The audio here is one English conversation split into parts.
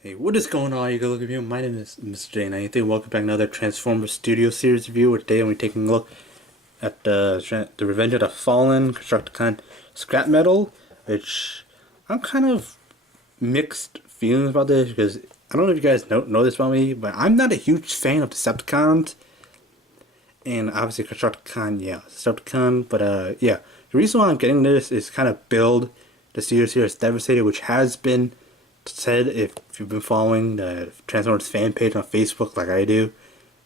Hey, what is going on, you good looking people? My name is Mr. J93. Welcome back to another Transformers Studio Series review. Today we're taking a look at the Revenge of the Fallen Constructicon Scrapmetal, which I'm kind of mixed feelings about this because I don't know if you guys know this about me, but I'm not a huge fan of Decepticons. And obviously Constructicon, yeah, Decepticon, but yeah. The reason why I'm getting this is kind of build the Studio Series Devastator, which has been said, if you've been following the Transformers fan page on Facebook like I do,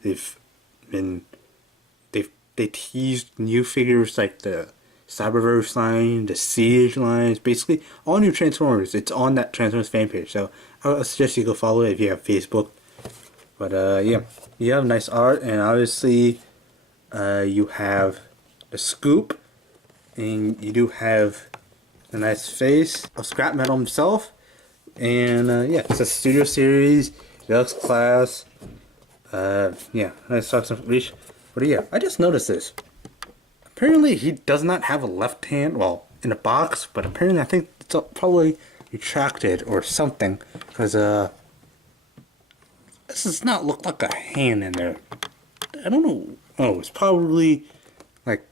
they've been they teased new figures like the Cyberverse line, the Siege lines, basically all new Transformers. It's on that Transformers fan page, so I suggest you go follow it if you have Facebook. But yeah, you have nice art, and obviously you have the scoop, and you do have a nice face of Scrapmetal himself. And yeah, it's a Studio Series, Deluxe Class. Yeah, let's talk some reach. But yeah, I just noticed this. Apparently, he does not have a left hand. Well, in the box, but apparently, I think it's probably retracted or something. Because this does not look like a hand in there. I don't know. Oh, it's probably like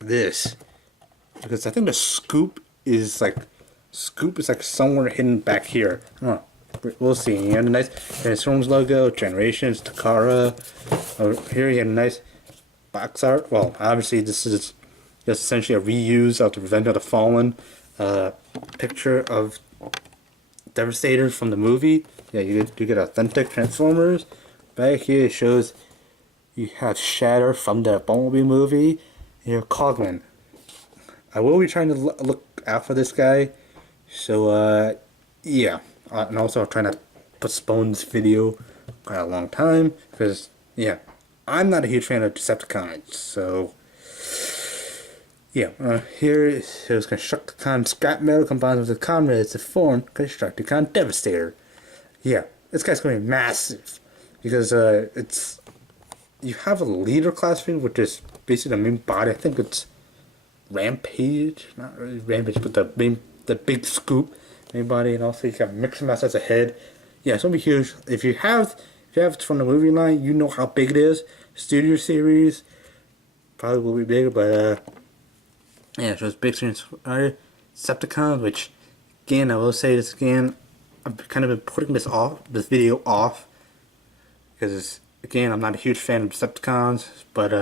this. Because I think the scoop is like somewhere hidden back here. Huh. We'll see. You have a nice Transformers logo, Generations, Takara. Oh, here you have a nice box art. Well, obviously this is just essentially a reuse of the Revenge of the Fallen picture of Devastator from the movie. Yeah, you get authentic Transformers. Back here it shows you have Shatter from the Bumblebee movie. You have Cogman. I will be trying to look out for this guy. So, yeah. And also I'm trying to postpone this video quite a long time. Because, yeah, I'm not a huge fan of Decepticons. So, yeah. Here it shows Constructicon Scrapmetal combined with the comrades to form Constructicon Devastator. Yeah, this guy's going to be massive. Because, it's... You have a leader class figure, which is basically the main body. I think it's Rampage, not really Rampage, but the big scoop main body, and also you have Mixmaster as a head. Yeah, it's gonna be huge. If you have it from the movie line, you know how big it is. Studio Series probably will be bigger, but yeah, so it's big screens. Decepticons, which again I will say this again, I've kind of been putting this video off because again I'm not a huge fan of Decepticons, but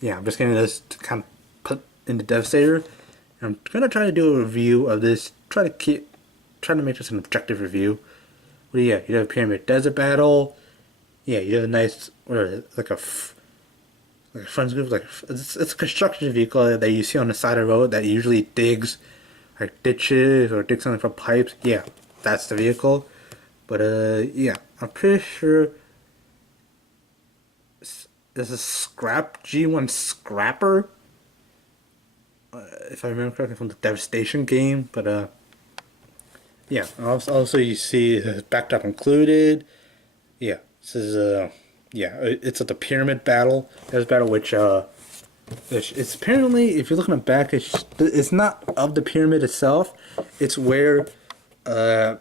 yeah, I'm just getting this to kind of put in the Devastator. I'm gonna try to do a review of this. Try to make this an objective review. But yeah, you have a Pyramid Desert Battle. Yeah, you have a nice, like a front group, like it's a construction vehicle that you see on the side of the road that usually digs like ditches or digs something for pipes. Yeah, that's the vehicle. But yeah, I'm pretty sure there's a scrap G1 Scrapper. If I remember correctly from the Devastation game, but yeah. Also you see backdrop included. Yeah, this is yeah, it's at the Pyramid Battle. There's a battle which it's apparently, if you're looking at back, it's not of the pyramid itself. It's where Long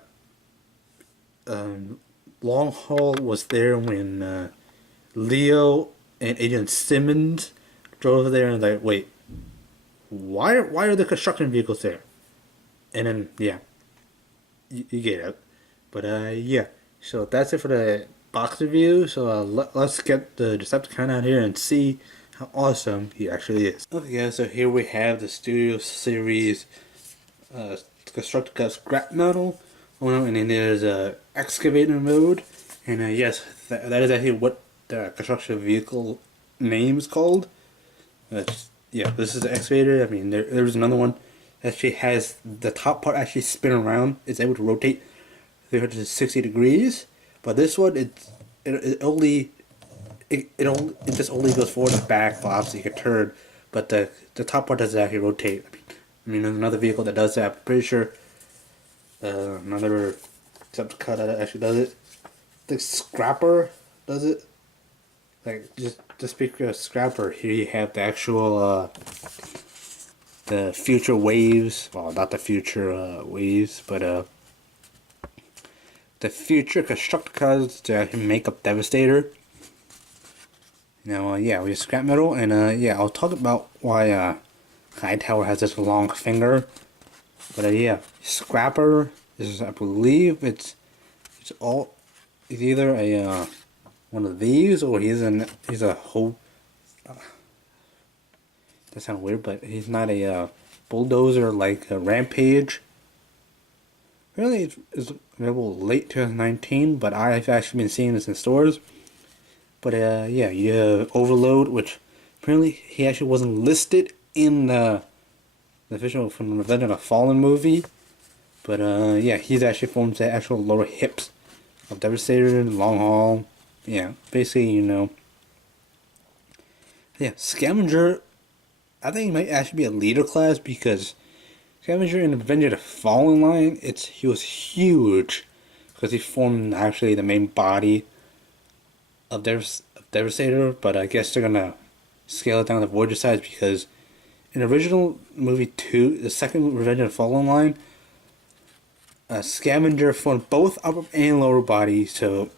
Haul was there when Leo and Agent Simmons drove there, and like, wait, why are the construction vehicles there? And then yeah, you get it. But yeah, so that's it for the box review. So let's get the Decepticon out here and see how awesome he actually is. Okay guys, so here we have the Studio Series Constructicon Scrapmetal. And then there's excavator mode, and yes, that is actually what the construction vehicle name is called. Yeah, this is the excavator. I mean, there's another one that actually has the top part actually spin around. It's able to rotate 360 degrees. But this one, it just only goes forward and back. Well, obviously you can turn, but the top part doesn't actually rotate. I mean, there's another vehicle that does that. I'm pretty sure another Decepticon that actually does it. The Scrapper does it. Like just speaking of Scrapper, here you have the actual the future waves. Well, not the future waves, but the future constructicons to make up Devastator. Now, yeah, we have Scrapmetal, and yeah, I'll talk about why Hightower has this long finger. But yeah, Scrapper is, I believe, it's either a one of these, or he's a whole. That sounds weird, but he's not a bulldozer like a Rampage. Really, it's available late 2019, but I've actually been seeing this in stores. But yeah, you have Overload, which apparently he actually wasn't listed in the official from the Revenge of the Fallen movie. But yeah, he's actually forms the actual lower hips of Devastator, long haul. Yeah, basically, you know. Yeah, Scavenger, I think he might actually be a leader class, because Scavenger in the Revenge of the Fallen line, he was huge, because he formed actually the main body of Devastator. But I guess they're gonna scale it down to Voyager size, because in the original movie 2, the second Revenge of the Fallen line, Scavenger formed both upper and lower body. So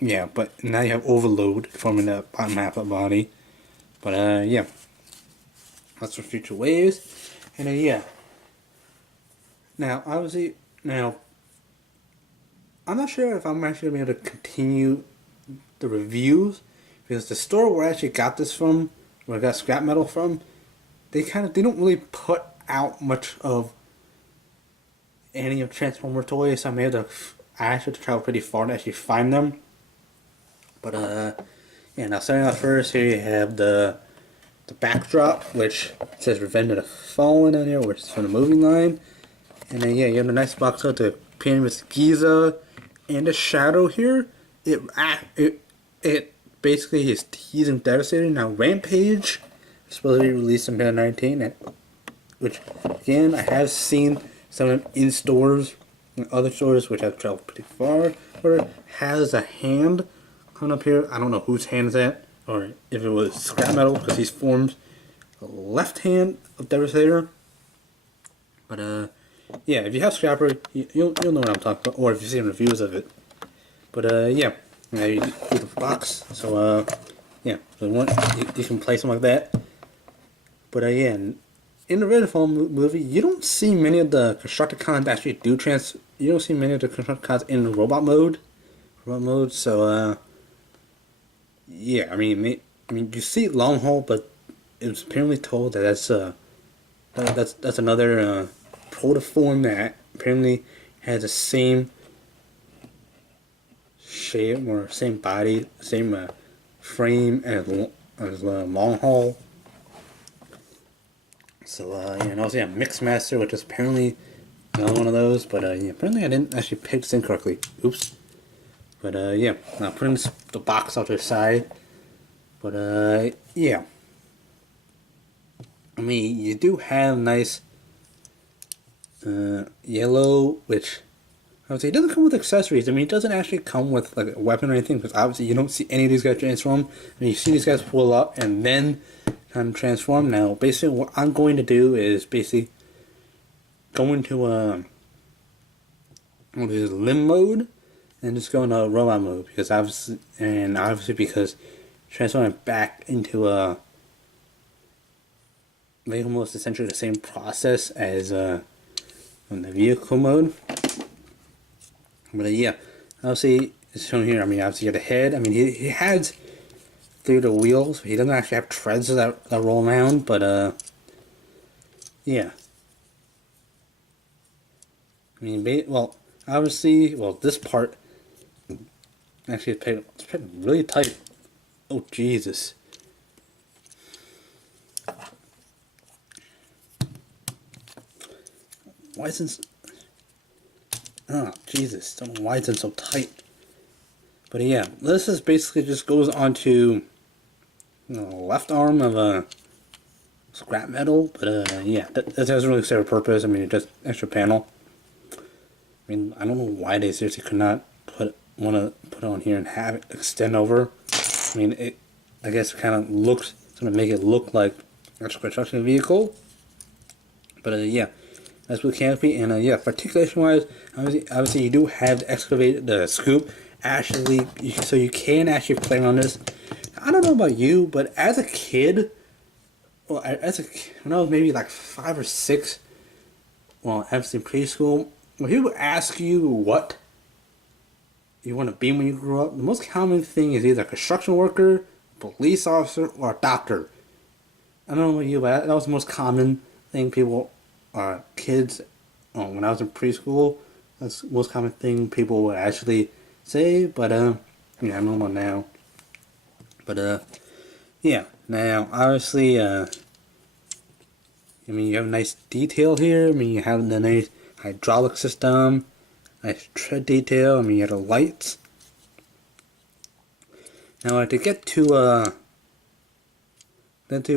yeah, but now you have Overload forming the bottom half of the body. But yeah, that's for future waves. And yeah, now obviously, I'm not sure if I'm actually gonna be able to continue the reviews, because the store where I actually got this from, where I got Scrapmetal from, they don't really put out much of any of Transformer toys, so I actually have to travel pretty far to actually find them. But yeah, now starting off first, here you have the backdrop, which says Revenge of the Fallen on here, which is from the movie line. And then yeah, you have a nice box art to Pyramid with Giza and a shadow here. It basically is teasing Devastator. Now Rampage is supposed to be released in 2019, which again I have seen some of them in stores, in other stores, which I've traveled pretty far, where it has a hand coming up here. I don't know whose hand is that, or if it was Scrapmetal, because he's formed the left hand of Devastator. But yeah, if you have Scrapper, you'll know what I'm talking about, or if you've seen reviews of it. But yeah, now you do the box. So yeah, so you can play something like that. But yeah, in the Red Fallen movie, you don't see many of the constructicons actually do you don't see many of the constructicons in robot mode. So yeah, I mean you see long haul, but it was apparently told that that's another protoform that apparently has the same shape or same body, same frame as long haul. So yeah, and also yeah, Mixmaster, which is apparently another one of those. But yeah, apparently I didn't actually pick this in correctly. Oops. But yeah, now putting the box off to the side. But yeah, I mean you do have nice yellow, which I would say it doesn't come with accessories. I mean, it doesn't actually come with like a weapon or anything, because obviously you don't see any of these guys transform. I mean, you see these guys pull up and then kind of transform. Now, basically, what I'm going to do is basically go into limb mode and just go into robot mode, because obviously because transforming back into like almost essentially the same process as in the vehicle mode. But yeah, obviously it's shown here. I mean, obviously you have the head. I mean, he has through the wheels. He doesn't actually have treads that roll around, but yeah. I mean, well, obviously, this part actually it's really tight. Oh Jesus! Why isn't? Oh Jesus! Don't know why it's so tight. But yeah, this is basically just goes onto the left arm of a Scrapmetal. But yeah, that doesn't really serve a purpose. I mean, it's just extra panel. I mean, I don't know why they seriously could not want to put it on here and have it extend over. I mean, I guess it kind of looks, to make it look like a construction vehicle. But yeah, nice blue canopy, and yeah, articulation wise, obviously you do have the excavator, the scoop. Actually, so you can actually play on this. I don't know about you, but as a kid, well, when I was maybe like 5 or 6, well, I was in preschool, when people ask you what you want to be when you grow up, the most common thing is either a construction worker, police officer, or a doctor. I don't know about you, but that was the most common thing people, kids, when I was in preschool, that's the most common thing people would actually say, but, yeah, I don't know about now. But, yeah, now, obviously, I mean, you have a nice detail here. I mean, you have the nice hydraulic system, nice tread detail. I mean, you have the lights. Now, to get to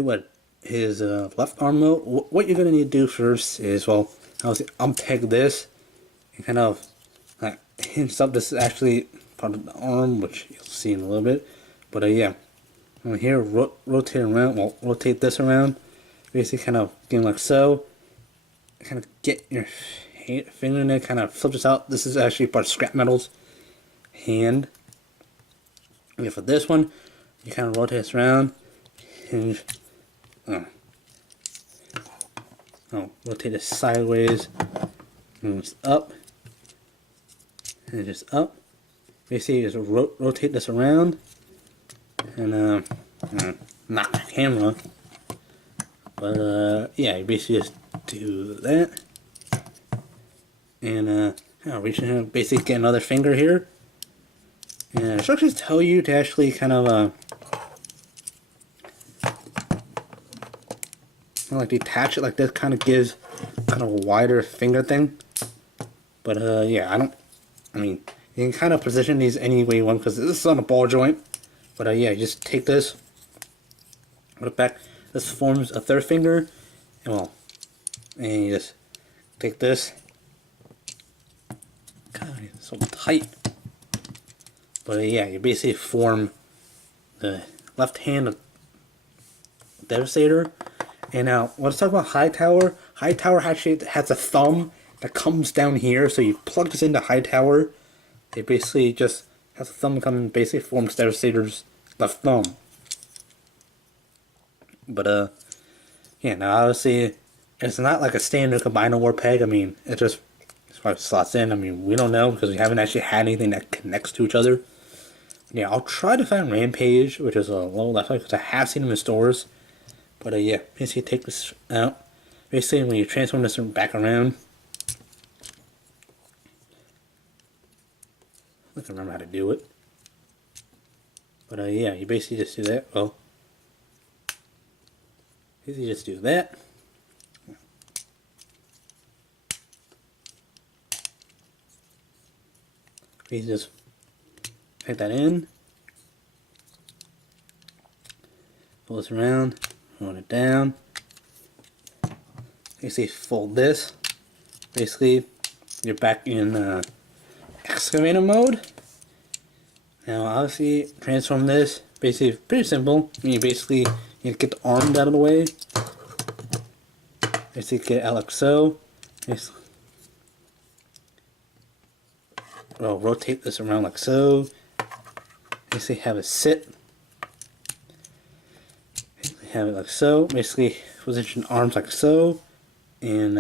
what his left arm mode, what you're gonna need to do first is, well, obviously unpeg this and kind of like hinge up. This is actually part of the arm, which you'll see in a little bit. But yeah, here rotate around. Well, rotate this around. Basically, kind of getting like so. Kind of get your finger in there. Kind of flip this out. This is actually part of Scrapmetal's hand. And for this one, you kind of rotate this around. Hinge. Rotate it sideways. And just up. And just up. Basically, just rotate this around. And not the camera. But yeah, you basically just do that. And reach in here, basically get another finger here. And instructions tell you to actually kind of like detach it like this, kind of gives kind of a wider finger thing. But yeah, I mean, you can kind of position these any way you want because this is on a ball joint. But yeah, you just take this, put it back. This forms a third finger, and you just take this. God, it's so tight. But yeah, you basically form the left hand of Devastator. And now, let's talk about Hightower. Hightower actually has a thumb that comes down here, so you plug this into Hightower. It basically just has a thumb that comes and basically forms Devastator's left thumb. But yeah, now obviously it's not like a standard combiner war peg. I mean, it just slots in. I mean, we don't know because we haven't actually had anything that connects to each other. Yeah, I'll try to find Rampage, which is a low left because I have seen them in stores. But yeah, basically take this out. Basically, when you transform this back around, I can remember how to do it. But yeah, you basically just do that. Well, basically just do that. You just peg that in, pull this around, hold it down. Basically fold this. Basically, you're back in excavator mode. Now, obviously, transform this. Basically, pretty simple. You basically need to get the arms out of the way. Basically, get it out like so. Well, rotate this around like so. Basically, have it sit. Basically, have it like so. Basically, position arms like so. And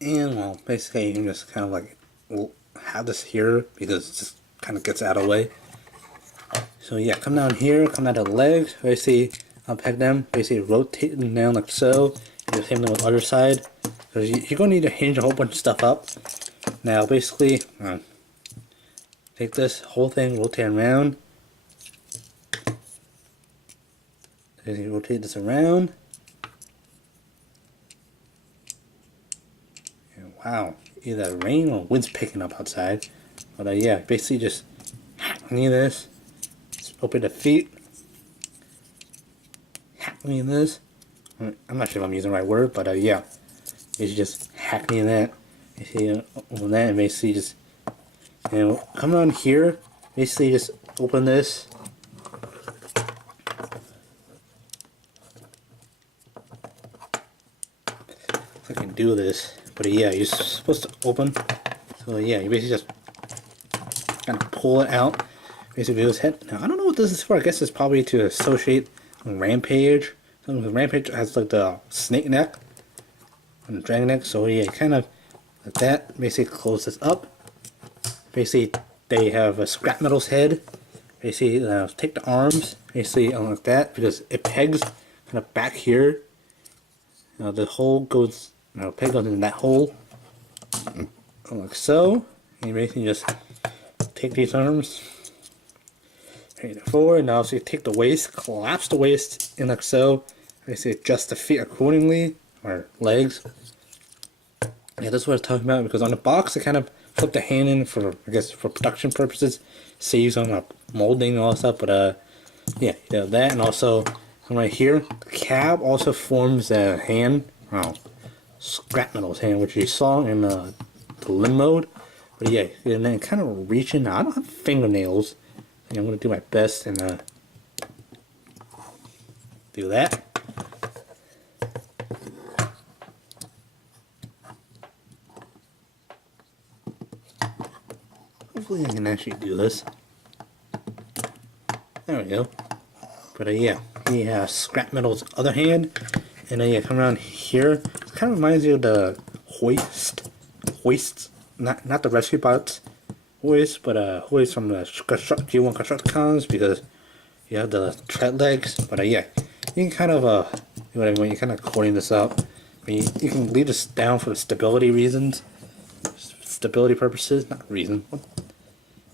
well, basically, you can just kind of like have this here because it just kind of gets out of the way. So yeah, come down here, come down to the legs. Basically, unpeg them. Basically, rotate them down like so. Do the same thing with the other side. Because you're going to need to hinge a whole bunch of stuff up. Now, basically, take this whole thing, rotate around. Basically, rotate this around. And wow, either rain or wind's picking up outside. But yeah, basically just hack me this. Just open the feet. Hack me this. I'm not sure if I'm using the right word, but yeah. You just hack me that. You see, open that and basically just, come on here. Basically just open this. If I can do this, But yeah, you're supposed to open. So yeah, you basically just kind of pull it out. Basically his head. Now I don't know what this is for. I guess it's probably to associate Rampage. Because Rampage has like the snake neck and the dragon neck. So yeah, kind of like that. Basically close this up. Basically they have a Scrapmetal's head. Basically take the arms. Basically like that because it pegs kind of back here. Now the hole goes. Peg goes in that hole. Like so. And you basically just take these arms. Bring it forward. Now so you take the waist, collapse the waist in like so. Basically adjust the feet accordingly, or legs. Yeah, that's what I was talking about because on the box I kind of put the hand in for, I guess, for production purposes, saves on molding and all that stuff. But yeah, you know that, and also right here, the cab also forms a hand. Scrapmetal's hand, which you saw in the limb mode. But yeah, and then kind of reaching. I don't have fingernails. I'm gonna do my best and do that. Hopefully I can actually do this. There we go. But yeah, Scrapmetal's other hand, and then come around here. It kind of reminds you of the hoists, not the rescue bots hoist, but hoist from the G1 constructicons because you have the tread legs. But yeah, you can kind of you know what I mean. You kind of cording this up. I mean, you can leave this down for stability reasons, stability purposes, not reason.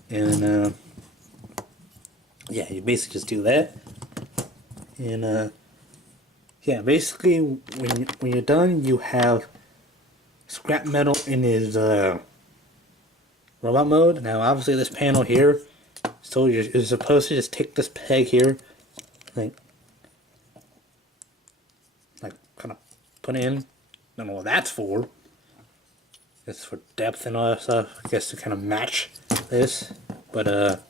And yeah, you basically just do that. And yeah, basically when you're done, you have Scrapmetal in his robot mode. Now, obviously, this panel here, so you're supposed to just take this peg here, like kind of put it in. I don't know what that's for. It's for depth and all that stuff. I guess to kind of match this, but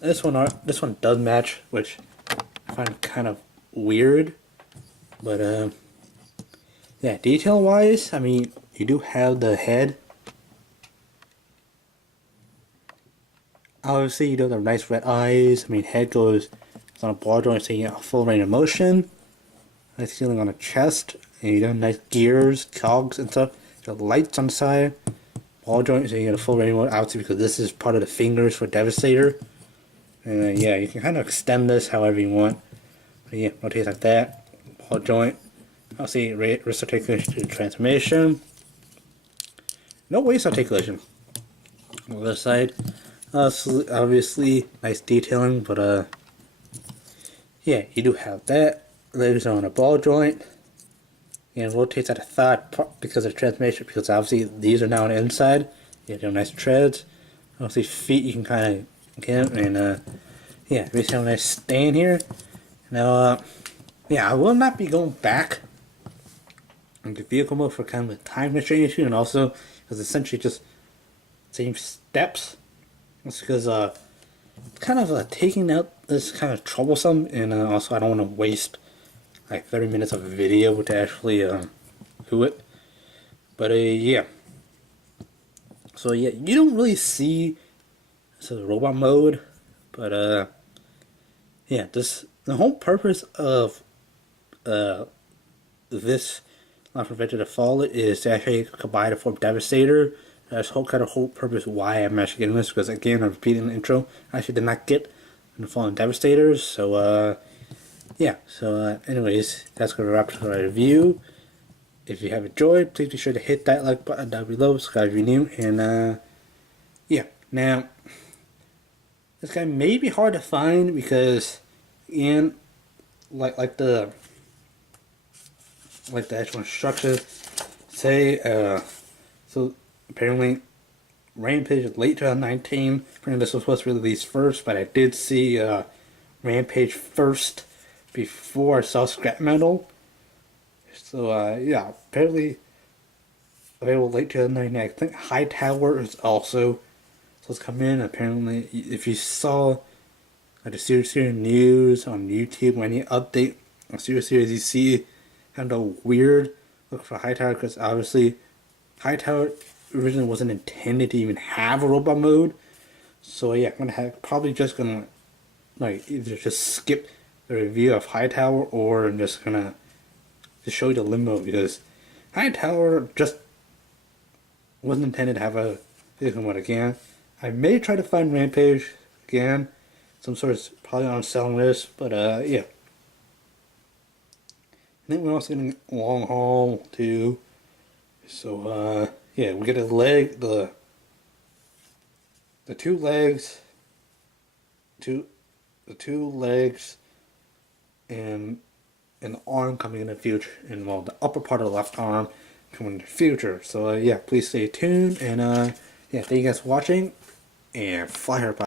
this one does match, which I find kind of weird. But yeah, detail wise, I mean, you do have the head. Obviously, you do have nice red eyes. I mean, head goes on a ball joint, so you get a full range of motion. Nice feeling on the chest, and you have nice gears, cogs, and stuff. You have lights on the side, ball joint, so you get a full range of motion. Obviously, because this is part of the fingers for Devastator. And yeah, you can kind of extend this however you want. But yeah, rotate like that. Ball joint. Obviously, wrist articulation to transformation. No waist articulation. On the other side. Obviously, nice detailing, but yeah, you do have that. Legs are on a ball joint. And rotates at a thigh because of the transformation, because obviously these are now on the inside. You have nice treads. Obviously, feet you can kind of get, and yeah, basically have a nice stand here. Now, yeah, I will not be going back into vehicle mode for kind of a time constraint issue, and also because essentially just same steps. It's because kind of taking out this kind of troublesome, and also I don't want to waste like 30 minutes of a video to actually do it. But yeah, so yeah, you don't really see this is robot mode, but yeah, the whole purpose of this not prevented to fall is to actually combine it for Devastator. That's whole purpose why I'm actually getting this, because again, I'm repeating the intro, I actually did not get in the fallen Devastators. So yeah, so anyways, that's going to wrap up our review. If you have enjoyed, please be sure to hit that like button down below, subscribe if you're new, and yeah. Now, this guy may be hard to find because, again, like the actual instructions say, so apparently Rampage late 2019. Apparently this was supposed to be released first, but I did see Rampage first before I saw Scrapmetal. So yeah, apparently available late 2019. I think High Tower is also supposed to come in. Apparently, if you saw the Series news on YouTube or any update on Series, you see kind of weird look for High Tower, because obviously Hightower originally wasn't intended to even have a robot mode. So yeah, I'm probably just gonna like either just skip the review of Hightower or I'm just gonna just show you the limo because Hightower just wasn't intended to have a physical mode again. I may try to find Rampage again. Some sort of probably on selling list, but yeah. And then we're also getting long haul too. So yeah, we get a leg, the two legs, the two legs, and an arm coming in the future, and well, the upper part of the left arm coming in the future. So yeah, please stay tuned, and yeah, thank you guys for watching, and fly her.